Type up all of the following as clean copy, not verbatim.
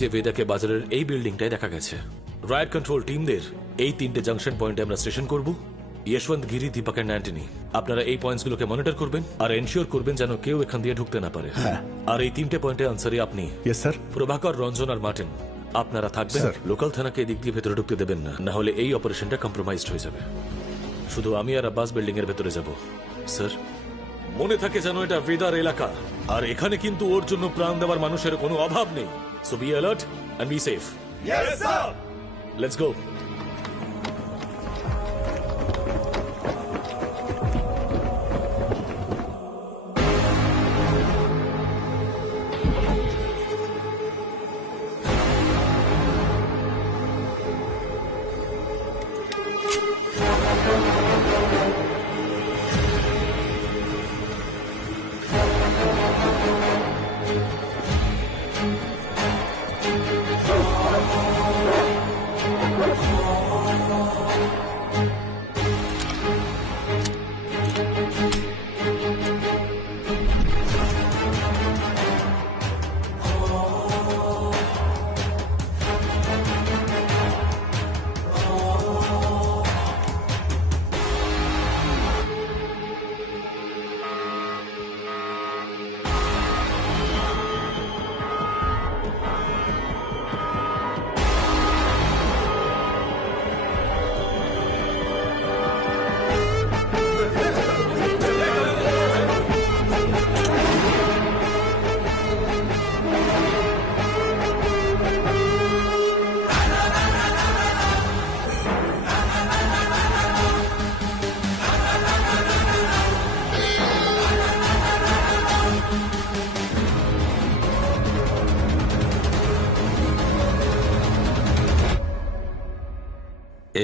যে বেদাকে বাজারের এই বিল্ডিংটায় দেখা গেছে। রাইট কন্ট্রোল টিমদের এই 3টে জাংশন পয়েন্টে আমরা স্টেশন করব। যশবন্ত গিরি, দীপক এন্ড অ্যান্টনি, আপনারা এই পয়েন্টসগুলোকে মনিটর করবেন আর এনশিওর করবেন যেন কেউ এখান দিয়ে ঢুকতে না পারে। আর এই 3টে পয়েন্টে আনসারি আপনি, স্যার। প্রভাকর, রঞ্জন আর মার্টিন, আপনারা থাকবেন। লোকাল থানাকে এদিক দিয়ে ভেতরে ঢুকতে দেবেন না, না হলে এই অপারেশনটা কম্প্রোমাইজড হয়ে যাবে। শুধু আমি আর আব্বাস বিল্ডিং এর ভেতরে যাব। স্যার, মনে থাকে যেন এটা বেদার এলাকা, আর এখানে কিন্তু ওর জন্য প্রাণ দেওয়ার মানুষের কোনো অভাব নেই। So be alert and be safe. Yes sir. Let's go.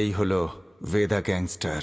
এই হলো ভেদা গ্যাংস্টার।